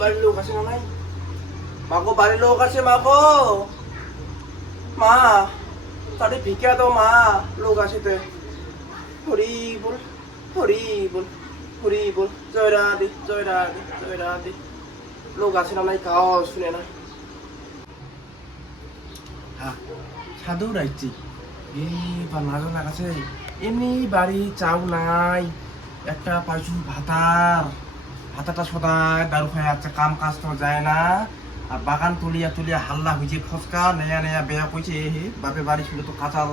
বাড়ির লোক আছে না নাই? মাগো বাড়ির লোক আছে মাগো। মা তাদের ভিক্ষা দাও মা, লোক আছে তে। হরি বল, হরি বল, হরি বল, জয় রাধে, জয় রাধে, জয় রাধে। লোক আছে না নাই কাও শুনে না। হ্যাঁ সাধু রাইছি এই বা নাজর লাগাছে এমনি বাড়ি চাও নাই, একটা পাইছু ভাতার, ভাতাটা সদায় দারু খাই আছে, কাম কাজ তো যায় না। আর বাগান তুলিয়া তুলিয়া হাল্লা হয়েছে, ফসকা নেয়া নেয়া বেয়া কইছে। হে বাপে বাড়ি ছিল তো কাঁচাল,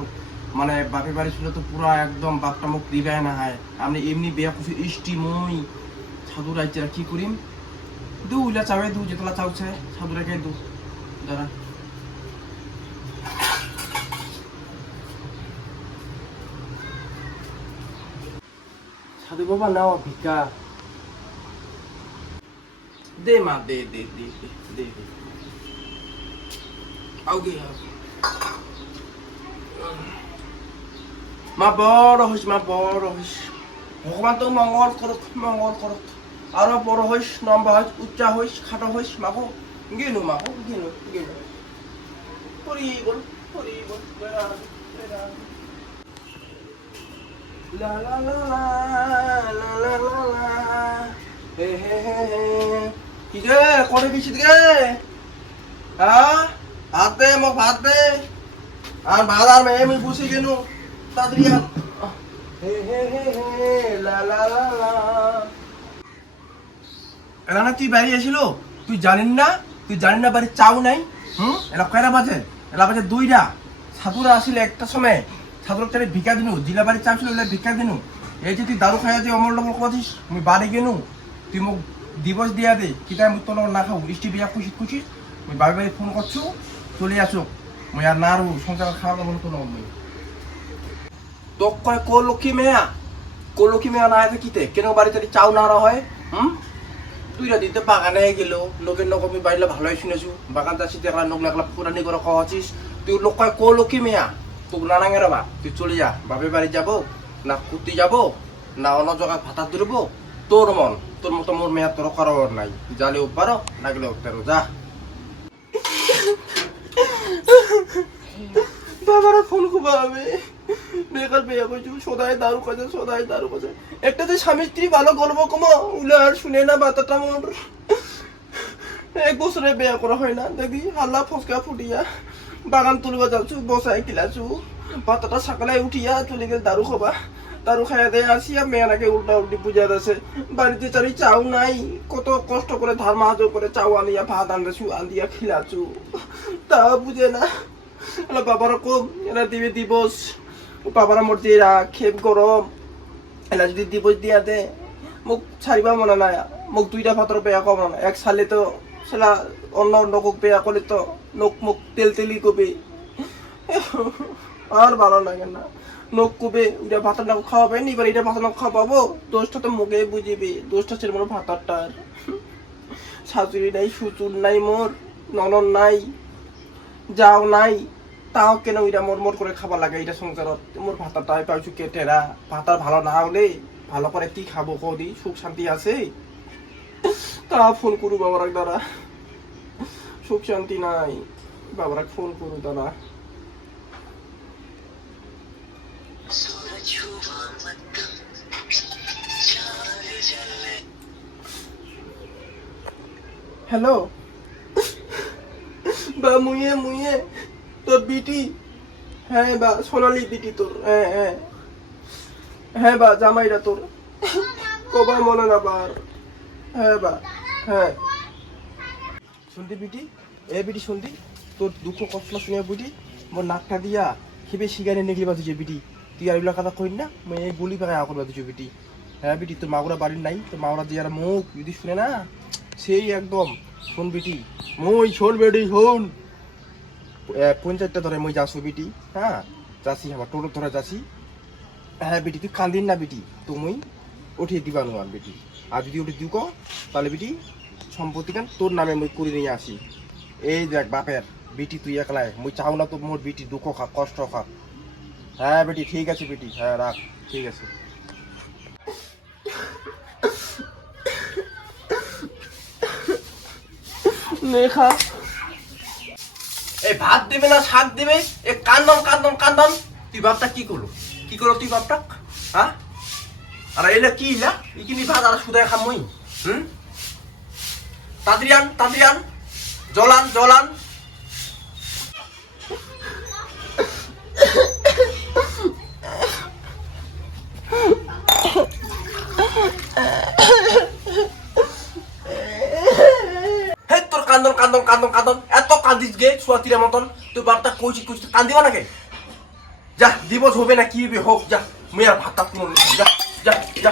মানে বাপে বাড়ি ছিল তো পুরা একদম বাপটা মুখ দিবাই না হয়। আপনি এমনি বেয়া কইছে ইষ্টি মই সাধু রাইছে কি করিম। দু উইলা চাবে দু যেতলা চাউছে সাধু রেখে দু দাঁড়া। সাধু বাবা নাও ভিক্ষা দে মা, দে দে দে দে দে দে আউগে মা বড় হইস, মা বড় হইস, ভগবান তো মঙ্গল করুক, মঙ্গল করুক। আরো বড় হইস, লম্বা হইস, উচ্চা হইস, খাটো হইস মাগো। গেনু মাগো, গেনু গেনু। হরি বল, হরি বল, লা লা লা লা লা লা লা লা হে হে হে হে। কি রে করে বিছিত গে? হ্যাঁ ভাত দে, মোক ভাত দে। আর ভাত আর মেয়ে আমি বসে গেল তাড়াতাড়ি আর। হে হে হে হে লা লা লা লা। এলা না তুই বাড়ি আসিল, তুই জানিস না, তুই জানিস না বাড়ি চাও নাই? এলা কয়টা বাজে? এলা বাজে 2টা। সাধুরা আসিল একটা সময়, সাধুর তারে ভিক্ষা দিনু, জিলা বাড়ি চাও ছিল ভিক্ষা দিনু। এই যে তুই দারু খাইয়া যে অমল টমল করছিস, আমি বাড়ি গেনু, তুই মোক দিবস দিয়া দে, কিতা মুখ তোর না খাও, বৃষ্টি বিয়া খুশি খুশি। আমি বাড়ি বাড়ি ফোন করছু, চলে আসো। মই আর না আর সংসার খাওয়া মন তো নয়। তোক কয় কো লক্ষ্মী মেয়া, কো লক্ষ্মী মেয়া না আছে কিতে কেন বাড়িতে চাও না হয়? তুইরা দিতে বাগানে গেল, লোকের নক আমি বাড়িলে ভালোই শুনেছু, বাগান চাষি দেখলা নক লাগলা পুরানি করে খাওয়াছিস। তুই লোক কয় কো লক্ষ্মী মেয়া, তোক নানাঙে রবা, তুই চলে যা। বাপের বাড়ি যাবো না কুর্তি যাবো না অন্য জায়গায় ভাতা ধরবো, তোর মন। তোর মতো মোর মেয়া তোর করার নাই, জালেও পারো না গেলেও পারো, যা। বাবারা ফোন খুব আমি বেকার বিয়ে করছি, সদাই দারু কাজে, সদাই দারু কাজে। একটা তো স্বামী স্ত্রী ভালো গল্প কমা উলে আর শুনে না বাতাটা মোর। 1 বছরে বিয়ে করা হয় না, দেখবি হাল্লা ফসকা ফুটিয়া বাগান তুলবা যাচ্ছু, বসাই কিলাছু, বাতাটা সকালে উঠিয়া চলে গেল দারু খাবা। দারু খাইয়া দেয় আসিয়া মেয়েরাকে উল্টা উল্টি বুঝা যাচ্ছে। বাড়িতে চারি চাও নাই, কত কষ্ট করে ধার মাহাজো করে চাও আনিয়া ভাত আনতেছু, আনিয়া খিলাছু, তা বুঝে না। বাবারা কম এরা দিবে দিবস, বাবারা মোর দিয়ে খেপ গরম, এলা যদি দিবস দিয়া দে মোক ছাড়িবা মনে নাই। মোক 2টা ভাতর বেয়া কম না, এক সালে তো সেলা অন্য নকক বেয়া করলে তো নখ মুখ তেল তেলি কবে, আর ভালো লাগে না। নখ কবে ওইটা ভাতার নাক খাওয়া পাইনি, এবার এটা ভাতার নাক খাওয়া পাবো, দোষটা তো মুখে বুঝিবি, দোষটা ছিল মোর ভাতারটার। শাশুড়ি নাই, শ্বশুর নাই, মোর ননদ নাই, যাও নাই, তাও কেন ওইটা মরমর করে খাবার লাগে এটা সংসারত। মোর ভাতারটাই পাইছু কেটেরা, ভাতার ভালো না হলে ভালো করে কি খাবো কদি, সুখ শান্তি আছে? তা ফোন করু বাবারাক দ্বারা, সুখ শান্তি নাই, বাবারাক ফোন করু দ্বারা। হ্যালো বা, মুয়ে মুয়ে তোর বিটি, হ্যাঁ বা সোনালি বিটি তোর, হ্যাঁ হ্যাঁ হ্যাঁ বা জামাইরা তোর কবার মনে না বার, হ্যাঁ বা হ্যাঁ। শুনতি বিটি, এ বিটি শুনতি, তোর দুঃখ কষ্ট শুনে বুঝি মোর নাকটা দিয়া খেপে শিগারে নেগলি বাঁধিছে বিটি। তুই আর এগুলো কথা কই না, মই এই বলি পাকায় আকর বাঁধিছো বিটি। হ্যাঁ বিটি, তোর মাগুরা বাড়ির নাই, তোর মাগুরা দিয়ে আর মুখ যদি শুনে না সেই একদম। শোন বিটি, মই শোন বেটি শোন, 50টা ধরে মই যাচ্ছ বিটি, হ্যাঁ যাচ্ছি, আমার টোটো ধরে যাচ্ছি। হ্যাঁ বিটি তুই কান্দিন না বিটি, তুমি উঠিয়ে দিবা নোয়ার বিটি। আর যদি উঠে দিও তাহলে বিটি সম্পত্তি কেন তোর নামে মই করে নিয়ে আসি। এই দেখ বাপের বিটি, তুই একলাই, মই চাও না তো মোর বিটি দুঃখ খাক কষ্ট খাক। হ্যাঁ বেটি ঠিক আছে বেটি, হ্যাঁ রাখ, ঠিক আছে। নে খা। এই ভাত দিবে না শাক দিবে, এ কান্দন কান্দন কান্দন। তুই বাপটা কি করলো তুই বাপটা, হ্যাঁ? আর এলে কি ইলা ইকিনি ভাত আর সুদায় খাম মই। তাড়াতাড়ি আন জলান। হে তোর কান্দন এত কান্দিস গে সুয়াতির মতন। তুই বাপটা কইছি কান্দিবা নাকি? যা দিবস হবে না কি হবে হোক, যা মুই আর ভাত টাত কোনো যা যা যা